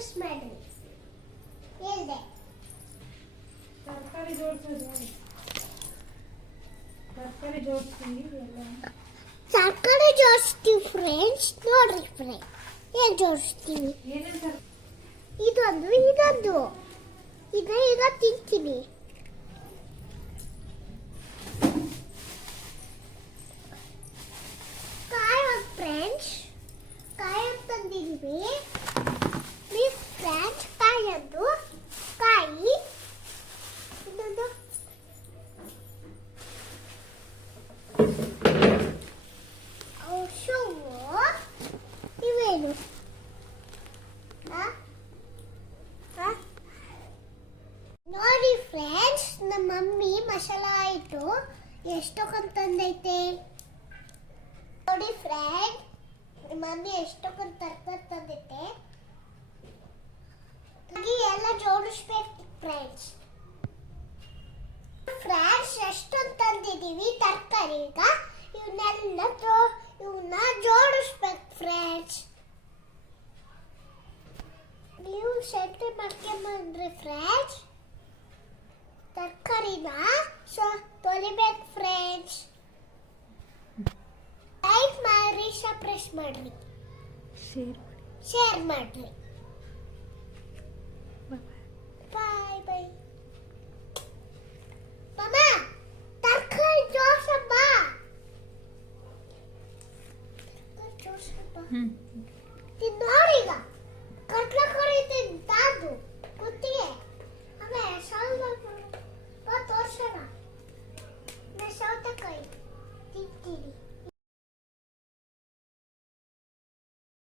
Press ಮಾಡಿ ಹೇಳ್ದೆ ತರಕಾರಿ ಜೋಡಿಸ್ತೀವಿ ತರಕಾರಿ ಜೋಡಿಸ್ತೀವಿ ಫ್ರೆಂಡ್ಸ್. ನೋಡ್ರಿ ಫ್ರೆಂಡ್ ಹೇಗೆ ಜೋಡಿಸ್ತೀವಿ. ಇದೊಂದು ಇದನ್ನ ಈಗ ತಿಂತೀನಿ. ಕಾಯಿ ಫ್ರೆಂಡ್ಸ್ ಕಾಯಿ ತಂದಿದ್ದೀವಿ. ಫ್ರೆಂಡ್ಸ್ ಕಾಯಿಯದ್ದು ಕಾಯಿ ಇನ್ನೊಂದು ಇವೇನು ನೋಡಿ ಫ್ರೆಂಡ್ಸ್, ನಮ್ಮ ಮಮ್ಮಿ ಮಸಾಲಾ ಆಯಿತು ಎಷ್ಟೊಂದು ತಂದೈತೆ ನೋಡಿ ಫ್ರೆಂಡ್. ನಮ್ಮ ಮಮ್ಮಿ ಎಷ್ಟೊಂದು ತರಕಾರಿ ತಂದೈತೆ. ಎಲ್ಲ ಜೋಡಿಸ್ಬೇಕು ಫ್ರೆಂಡ್ಸ್. ಫ್ರೆಂಡ್ಸ್ ಎಷ್ಟೊಂದು ತಂದಿದ್ದೀವಿ ತರಕಾರಿ. ಈಗ ಇವನ್ನ ಜೋಡಿಸ್ಬೇಕು ಫ್ರೆಂಡ್ಸ್. ನೀವು ಸೆಂಟ್ರಿ ಮಾಡ್ಕೊಂಡ್ಬಂದ್ರಿ ಫ್ರೆಂಡ್ಸ್. ತರಕಾರಿನ ತೊಳಿಬೇಕು ಫ್ರೆಂಡ್ಸ್. ಲೈಕ್ ಮಾಡಿ, ಸಬ್ಸ್ಕ್ರೈಬ್ ಮಾಡ್ರಿ, ಶೇರ್ ಮಾಡ್ರಿ. ಬಾಯ್ ಬಾಯ್.